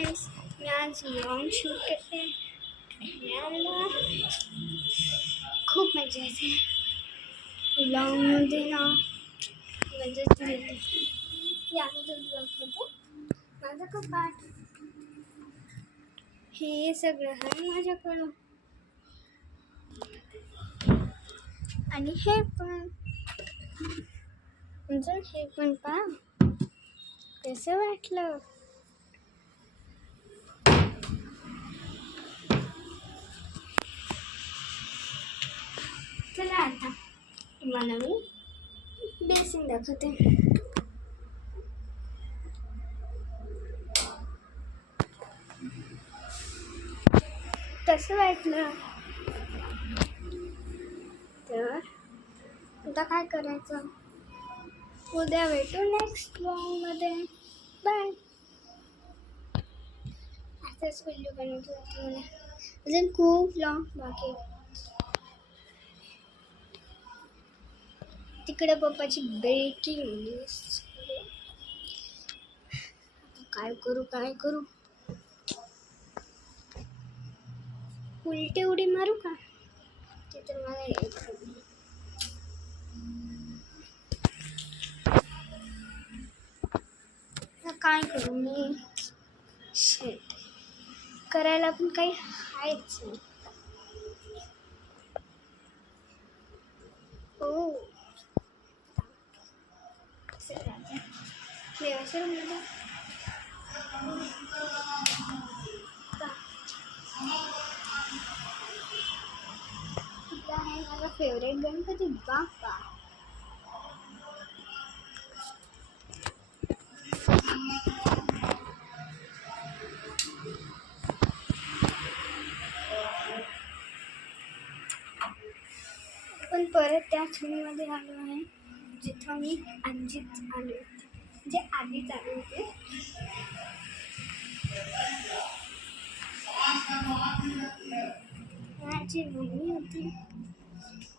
Friends, मी आज vlog shoot करते. मला खूप मजा येते व्लॉगमध्ये ना. मजाच मिळते. यामध्ये व्लॉग होते माझं कपाट. हे सगळं आहे माझ्याकडं आणि हे पण अजून हे पण पहा कसं वाटलं. चला आता तुम्हाला मी बेसिन दाखवते. कसं वाटलं. तर आता काय करायचं, उद्या भेटू नेक्स्ट व्लॉगमध्ये. बाय. आताच व्हिडिओ बनवतो मला, अजून खूप व्लॉग बाकी. तिकडे पप्पाची ब्रेकिंग न्यूज. काय करू उलटी उडी मारू का, ते तर मला येत नाही. काय करू मी, शेट करायला पण काही आहेच नाही. हो देवाच्या रूममध्ये आहे माझा फेवरेट गणपती बाप्पा. पण परत त्याच रूममध्ये आलो आहे जिथं मी आधीच आलो होते, जे आधीच आले होते. माझी मम्मी होती,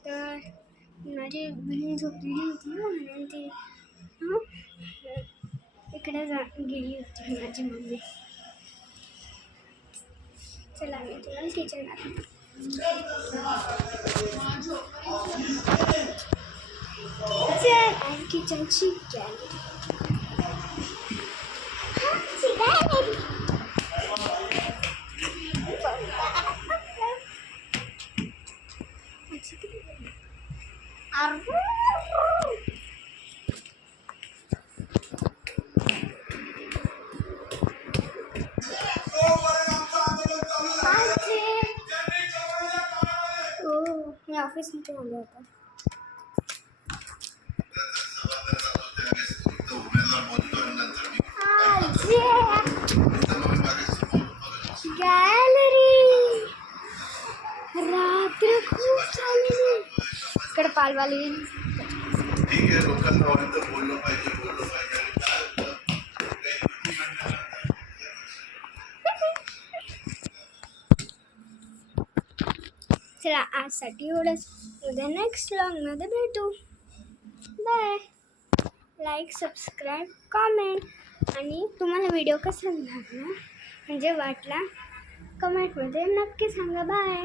तर माझी बहीण झोपलेली होती ना, म्हणून ती इकडे गेली होती माझी मम्मी. चला मी तुम्हाला किचन दाखवते. किचनची गॅलरी. मी ऑफिसमध्ये आलो होतो. गॅलरी रात्र खूप चालली. इकडे पालवाली. ठीक आहे, लोकांना बोललं पाहिजे. चला आजसाठी एवढंच. उद्या नेक्स्ट व्लॉगमध्ये भेटू. बाय. लाईक, सबस्क्राईब, कमेंट आणि तुम्हाला व्हिडिओ कसा लागला म्हणजे वाटला कमेंटमध्ये नक्की सांगा. बाय.